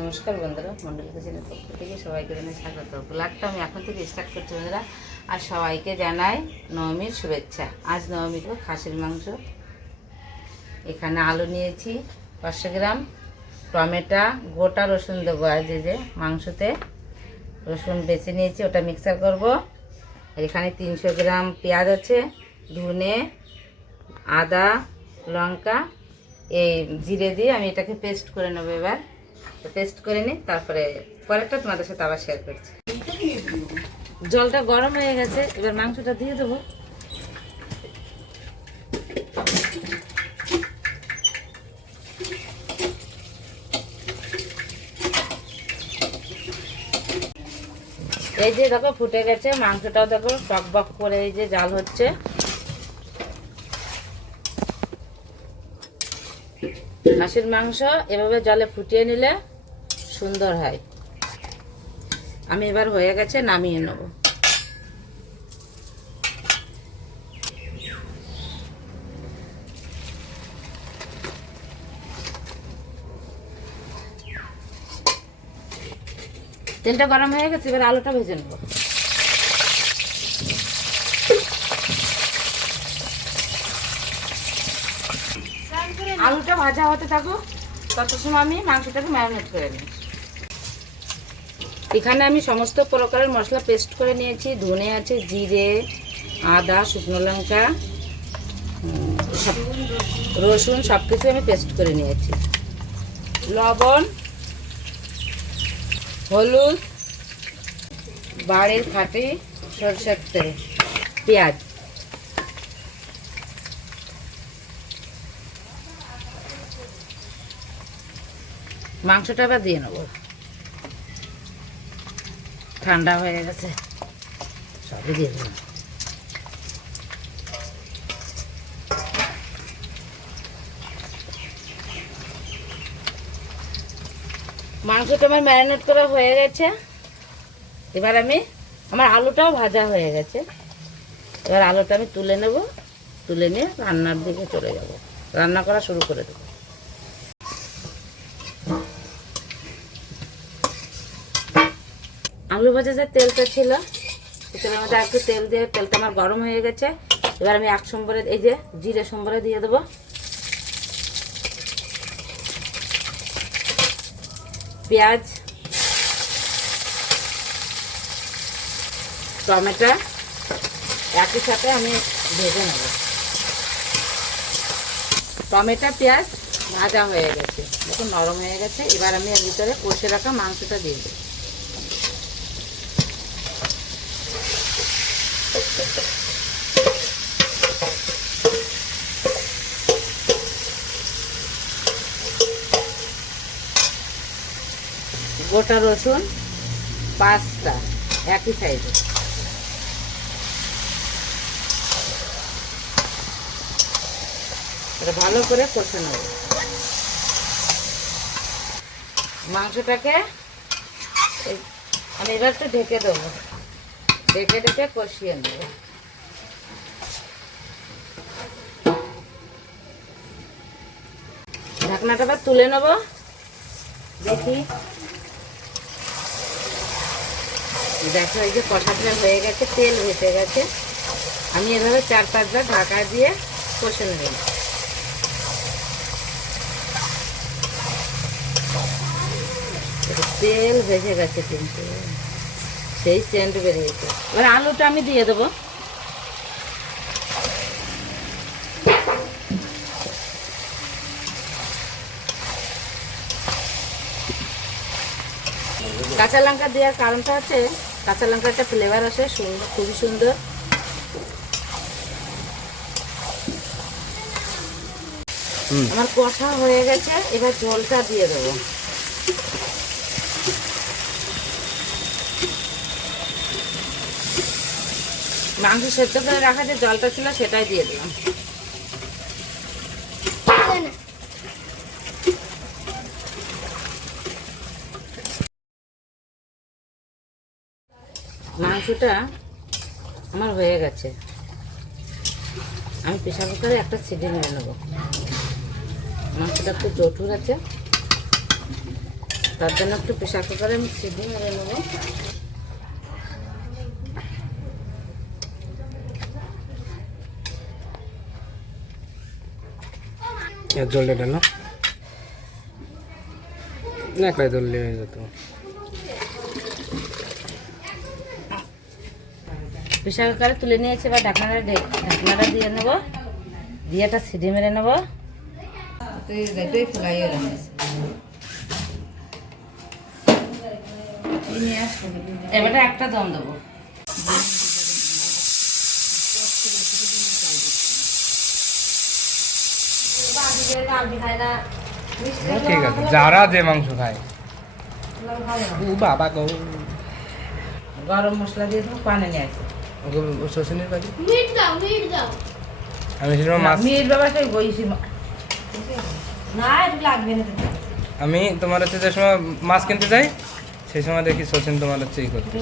নমস্কার বন্ধুরা, মন্ডল কিচেনের পক্ষ থেকে সবাইকে জানাই স্বাগত। ব্লগটা আমি এখন থেকে স্টার্ট করছি বন্ধুরা। আর সবাইকে জানাই নবমীর শুভেচ্ছা। আজ নবমী তো খাসির মাংস, এখানে আলু নিয়েছি 500 গ্রাম, টমেটো, গোটা রসুন দেবো। আজ এই যে মাংসতে রসুন বেছে নিয়েছি, ওটা মিক্সার করব। আর এখানে 300 গ্রাম পেঁয়াজ আছে, ধনে, আদা, লঙ্কা, এই জিরে দিয়ে আমি এটাকে পেস্ট করে নেবো। এবার পেস্ট করে নিই, তারপরে পরেরটা তোমাদের সাথে আবার শেয়ার করছি। জলটা গরম হয়ে গেছে, এবার মাংসটা দিয়ে দেবো। এই যে দেখো ফুটে গেছে, মাংসটাও দেখো টকবক করে এই যে জাল হচ্ছে। খাসির মাংস এভাবে জলে ফুটিয়ে নিলে সুন্দর হয়। আমি এবার হয়ে গেছে, নামিয়ে নেব। তেলটা গরম হয়ে গেছে, এবার আলুটা ভেজে নেব। আলুটা ভাজা হতে থাকো, তত সময় আমি মাংসটাকে ম্যারিনেট করে নিই। এখানে আমি সমস্ত প্রকারের মশলা পেস্ট করে নিয়েছি। ধনে আছে, জিরে, আদা, শুকনো লঙ্কা, রসুন, সব কিছু আমি পেস্ট করে নিয়েছি। লবণ, হলুদ, বাড়ির খাঁটি সরষের তেল, পেঁয়াজ। মাংসটা আবার দিয়ে নেবো। ঠান্ডা হয়ে গেছে, সবই দিয়ে দেবো। মাংসটা আমার ম্যারিনেট করা হয়ে গেছে। এবার আমার আলুটাও ভাজা হয়ে গেছে। এবার আলুটা আমি তুলে নেব, তুলে নিয়ে রান্নার দিকে চলে যাব, রান্না করা শুরু করে দেবো। আলু ভাজা যে তেলটা ছিল, তেলের মধ্যে একটু তেল দিয়ে, তেলটা আমার গরম হয়ে গেছে। এবার আমি এক সম্বরে এই যে জিরে সম্বরে দিয়ে দেবো। পেঁয়াজ, টমেটো একই সাথে আমি ভেজে নেব। টমেটো, পেঁয়াজ ভাজা হয়ে গেছে, দেখুন নরম হয়ে গেছে। এবার আমি এর ভিতরে কষে রাখা মাংসটা দিয়ে দেবো। গোটা রসুন 5টা একই সাইজে, এটা ভালো করে কষে নেব। মাংসটাকে আমি এবার একটু ঢেকে দেবো, ঢেকে ঢেকে কষিয়ে নেব। ঢাকনাটা আবার তুলে নেব, দেখি। দেখো এই যে কষাটা হয়ে গেছে, তেল ভেসে গেছে। আমি এভাবে 4-5 বার ঢাকা দিয়ে কষে নেব। তেল ভেসে গেছে, কিন্তু সেই সেন্ট বেরিয়েছে। এবার আলুটা আমি দিয়ে দেবো। কাঁচা লঙ্কা দেওয়ার কারণটা আছে, কাঁচা লঙ্কার একটা ফ্লেভার আসে সুন্দর, খুবই সুন্দর। আমার কষা হয়ে গেছে, এবার জলটা দিয়ে দেবো। মাংস সেদ্ধ করে রাখা যে জলটা ছিল সেটাই দিয়ে দিলাম। মাংসটা আমার হয়ে গেছে, আমি প্রেসার কুকারে একটা সিটি মেরে নেবো। মাংসটা একটু জটুর আছে, তার জন্য একটু প্রেশার কুকারে আমি সিদ্ধি মেরে নেবো। জল এটা না একলাই ধরলে হয়ে যেত। প্রেশার কুকারে তুলে নিয়েছি, এবার ঢাকনাটা দিয়ে নেবো, দিয়ে একটা সিদ্ধি মেরে নেবো। এবারে একটা দম দেবো। ঠিক আছে, যারা যে মাংস খায়। ও বাবা গো, গরম মশলা দিয়ে দেবো, পানি নিয়ে আসবো। শ্বশুরের বাড়ি আমি সেসময় মাছ, মিট বাবা সেই বইছি না, একটু লাগবে না। আমি তোমার হচ্ছে যে সময় মাছ কিনতে যাই সেই সময় দেখি শচীন তোমার হচ্ছে ই করতে।